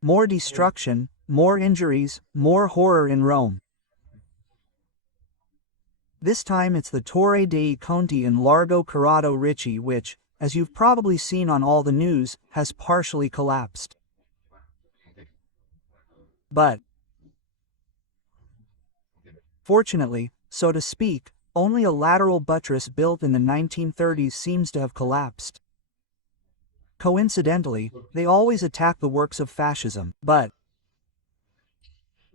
More destruction, more injuries, more horror in Rome. This time it's the Torre dei Conti in Largo Corrado Ricci which, as you've probably seen on all the news, has partially collapsed. But, fortunately, so to speak, only a lateral buttress built in the 1930s seems to have collapsed. Coincidentally, they always attack the works of fascism, but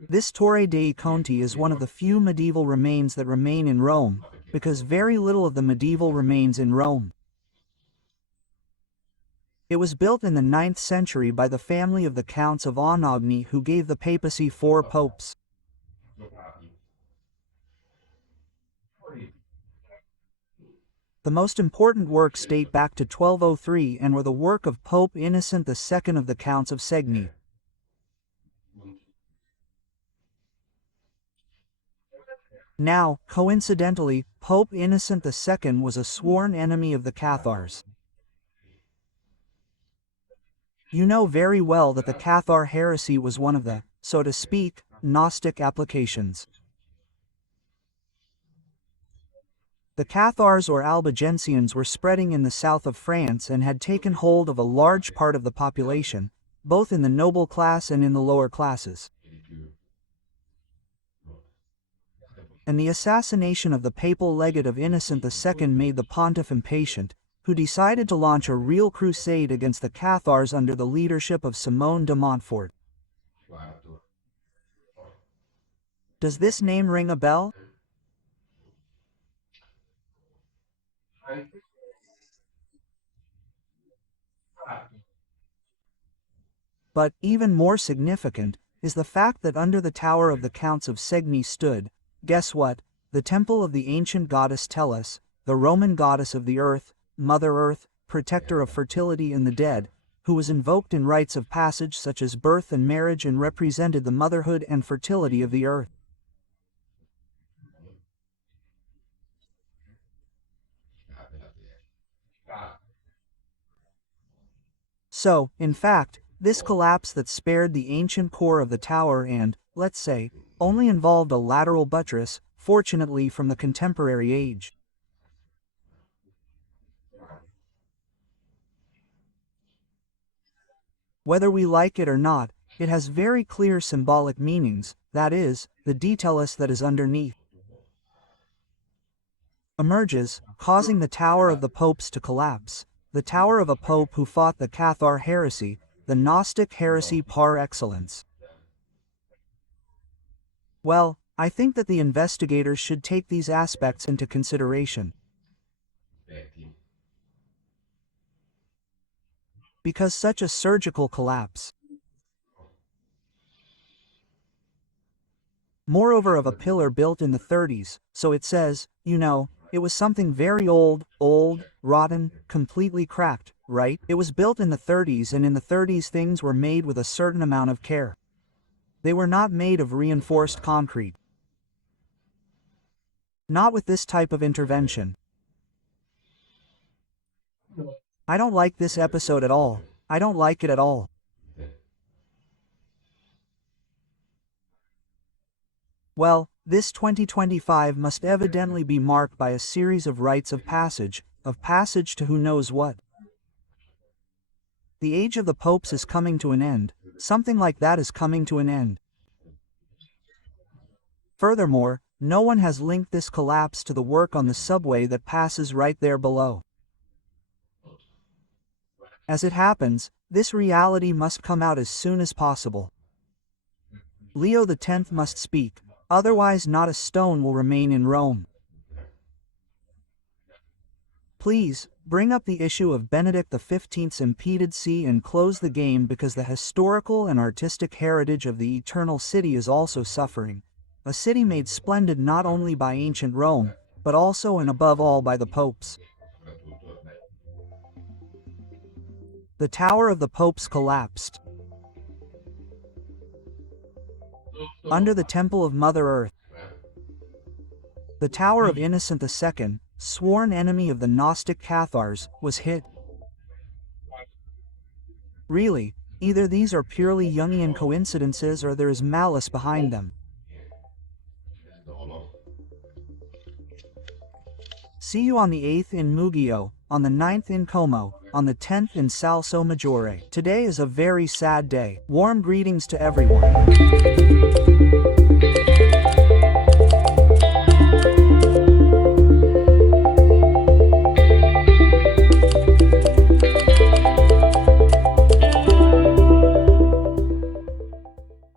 this Torre dei Conti is one of the few medieval remains that remain in Rome, because very little of the medieval remains in Rome. It was built in the 9th century by the family of the Counts of Anagni who gave the papacy 4 popes. The most important works date back to 1203 and were the work of Pope Innocent II of the Counts of Segni. Now, coincidentally, Pope Innocent II was a sworn enemy of the Cathars. You know very well that the Cathar heresy was one of the, so to speak, Gnostic applications. The Cathars or Albigensians were spreading in the south of France and had taken hold of a large part of the population, both in the noble class and in the lower classes. And the assassination of the papal legate of Innocent II made the pontiff impatient, who decided to launch a real crusade against the Cathars under the leadership of Simone de Montfort. Does this name ring a bell? But, even more significant, is the fact that under the tower of the Counts of Segni stood, guess what, the temple of the ancient goddess Tellus, the Roman goddess of the earth, Mother Earth, protector of fertility and the dead, who was invoked in rites of passage such as birth and marriage and represented the motherhood and fertility of the earth. So, in fact, this collapse that spared the ancient core of the tower and, let's say, only involved a lateral buttress, fortunately from the contemporary age. Whether we like it or not, it has very clear symbolic meanings, that is, the detailus that is underneath emerges, causing the Tower of the Popes to collapse, the tower of a pope who fought the Cathar heresy, the Gnostic heresy par excellence. Well, I think that the investigators should take these aspects into consideration. Because such a surgical collapse, moreover of a pillar built in the 30s, so it says, you know, it was something very old, rotten, completely cracked, right? It was built in the 30s and in the 30s things were made with a certain amount of care. They were not made of reinforced concrete. Not with this type of intervention. I don't like this episode at all. I don't like it at all. Well, this 2025 must evidently be marked by a series of rites of passage to who knows what. The age of the popes is coming to an end, something like that is coming to an end. Furthermore, no one has linked this collapse to the work on the subway that passes right there below. As it happens, this reality must come out as soon as possible. Leo X must speak, otherwise not a stone will remain in Rome. Please, bring up the issue of Benedict XV's impeded see and close the game because the historical and artistic heritage of the Eternal City is also suffering. A city made splendid not only by ancient Rome, but also and above all by the popes. The Tower of the Popes collapsed. Under the Temple of Mother Earth. The Tower of Innocent II, sworn enemy of the Gnostic Cathars, was hit. Really, Either these are purely Jungian coincidences or there is malice behind them. See you on the 8th in Mugello, on the 9th in Como, on the 10th in Salso Maggiore. Today is a very sad day. Warm greetings to everyone.